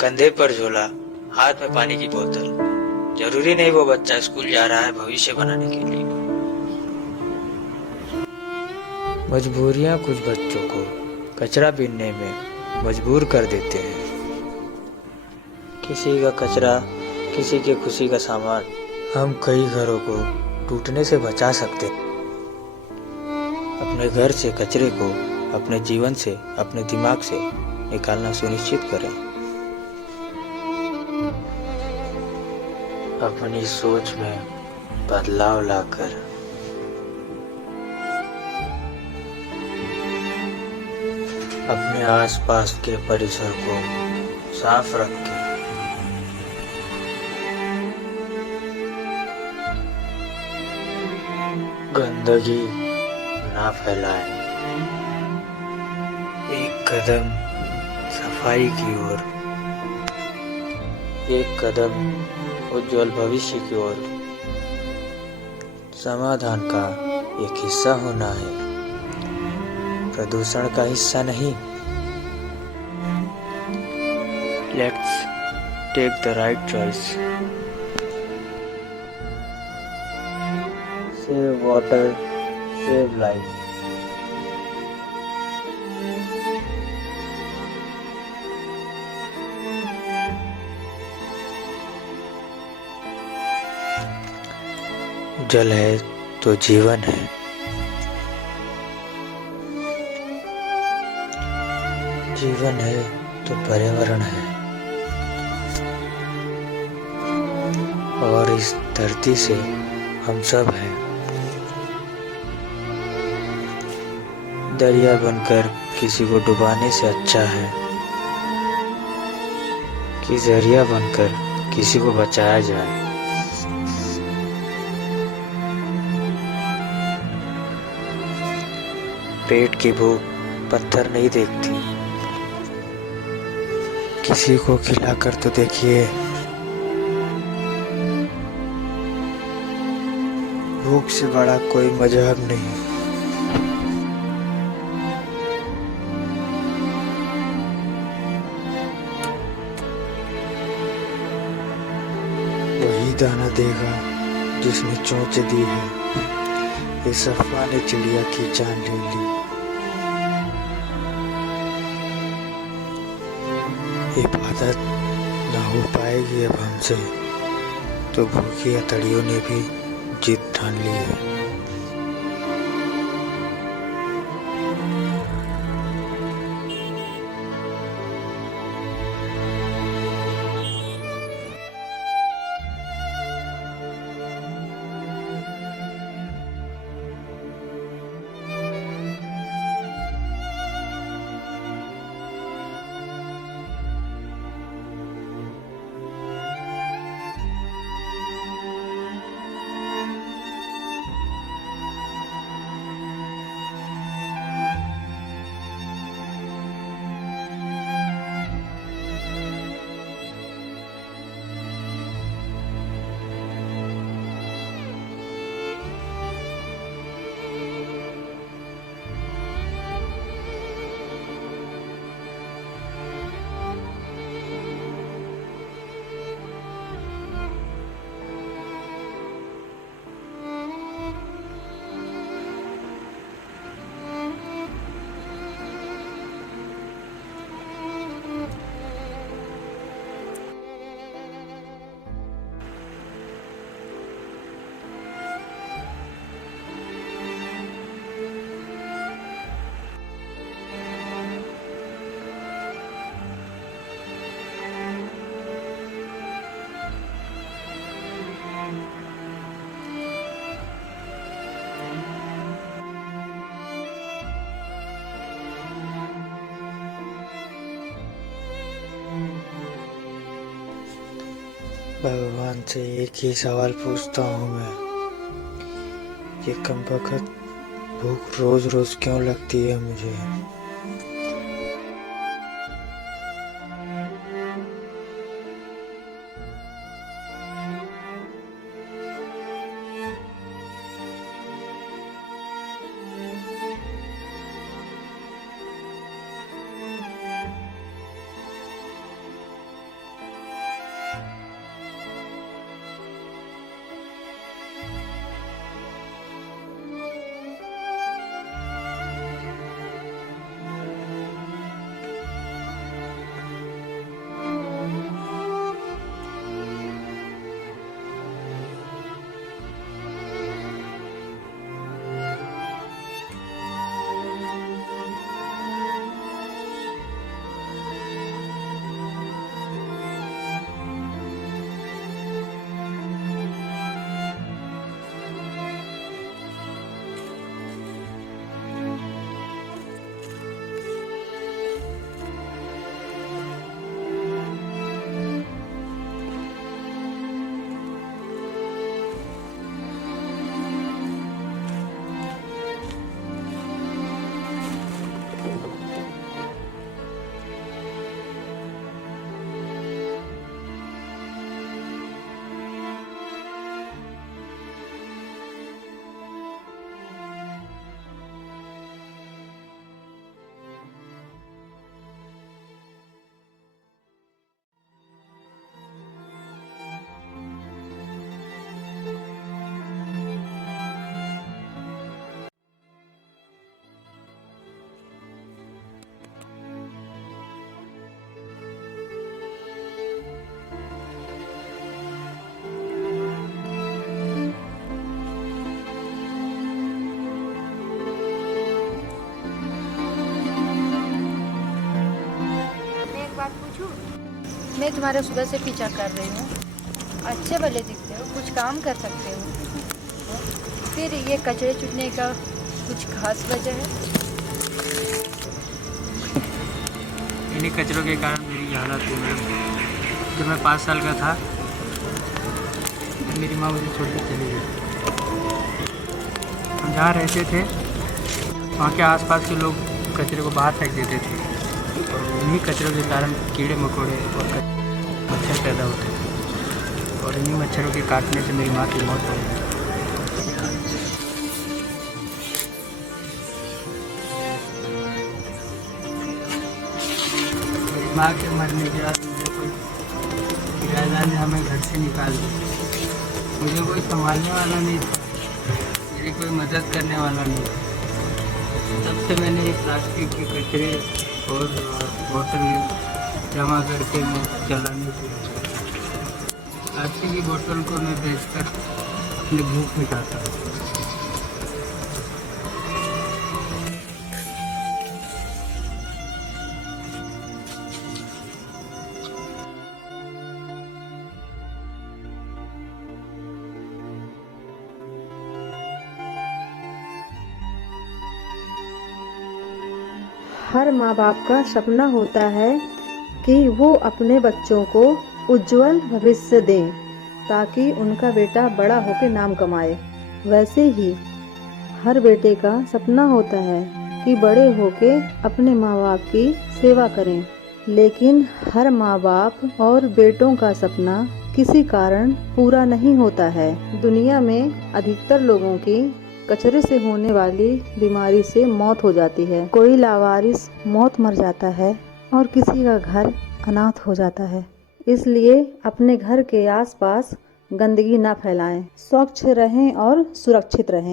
कंधे पर झोला, हाथ में पानी की बोतल। जरूरी नहीं वो बच्चा स्कूल जा रहा है भविष्य बनाने के लिए। मजबूरियां कुछ बच्चों को कचरा बीनने में मजबूर कर देते हैं। किसी का कचरा, किसी की खुशी का सामान। हम कई घरों को टूटने से बचा सकते हैं। अपने घर से कचरे को अपने जीवन से, अपने दिमाग से निकालना सुनिश्चित करें। अपनी सोच में बदलाव लाकर अपने आसपास के परिसर को साफ रखें। गंदगी ना फैलाएं। एक कदम सफाई की ओर, एक कदम उज्जवल भविष्य की ओर। समाधान का एक हिस्सा होना है, प्रदूषण का हिस्सा नहीं। Let's take the right choice. Save water, save life. जल है तो जीवन है। जीवन है तो पर्यावरण है। और इस धरती से हम सब हैं। दरिया बनकर किसी को डुबाने से अच्छा है कि जरिया बनकर किसी को बचाया जाए। पेट की भूख पत्थर नहीं देखती। किसी को खिलाकर तो देखिए। भूख से बड़ा कोई मजहब नहीं। वही दाना देगा जिसने चोंच दी है। इस अफवाह ने चिड़िया की जान ले ली। इबादत ना हो पाएगी अब हमसे, तो भूखी हथौड़ियों ने भी जीत ठान ली है। भगवान से एक ही सवाल पूछता हूँ मैं, ये कमबख्त भूख रोज रोज क्यों लगती है मुझे। मैं तुम्हारा सुबह से पीछा कर रही हूँ, अच्छे भले दिखते हो, कुछ काम कर सकते हो, फिर ये कचरे चुटने का कुछ खास वजह है? इन्हीं कचरों के कारण मेरी ये हालत हुई मैम। जब मैं 5 साल का था, मेरी माँ मुझे छोड़ के चली गई। हम जहाँ रहते थे वहाँ के आसपास के लोग कचरे को बाहर फेंक देते थे, और इन्हीं कचरों के कारण कीड़े मकोड़े और मच्छर पैदा होते थे, और इन्हीं मच्छरों के काटने से मेरी माँ की मौत हो गई। मेरी माँ के मरने के बाद मुझे कोई किराएदार ने हमें घर से निकाल दिया। मुझे कोई संभालने वाला नहीं था, मेरी कोई मदद करने वाला नहीं था। तब से मैंने ये प्लास्टिक के कचरे और बोतल जमा करके मैं जलाने की प्लास्टिक की बोतल को मैं बेचकर अपनी भूख मिटाता हूँ। हर माँ बाप का सपना होता है कि वो अपने बच्चों को उज्जवल भविष्य दें ताकि उनका बेटा बड़ा होकर नाम कमाए। वैसे ही हर बेटे का सपना होता है कि बड़े होके अपने माँ बाप की सेवा करें, लेकिन हर माँ बाप और बेटों का सपना किसी कारण पूरा नहीं होता है। दुनिया में अधिकतर लोगों की कचरे से होने वाली बीमारी से मौत हो जाती है। कोई लावारिस मौत मर जाता है और किसी का घर अनाथ हो जाता है। इसलिए अपने घर के आसपास गंदगी ना फैलाएं, स्वच्छ रहें और सुरक्षित रहें।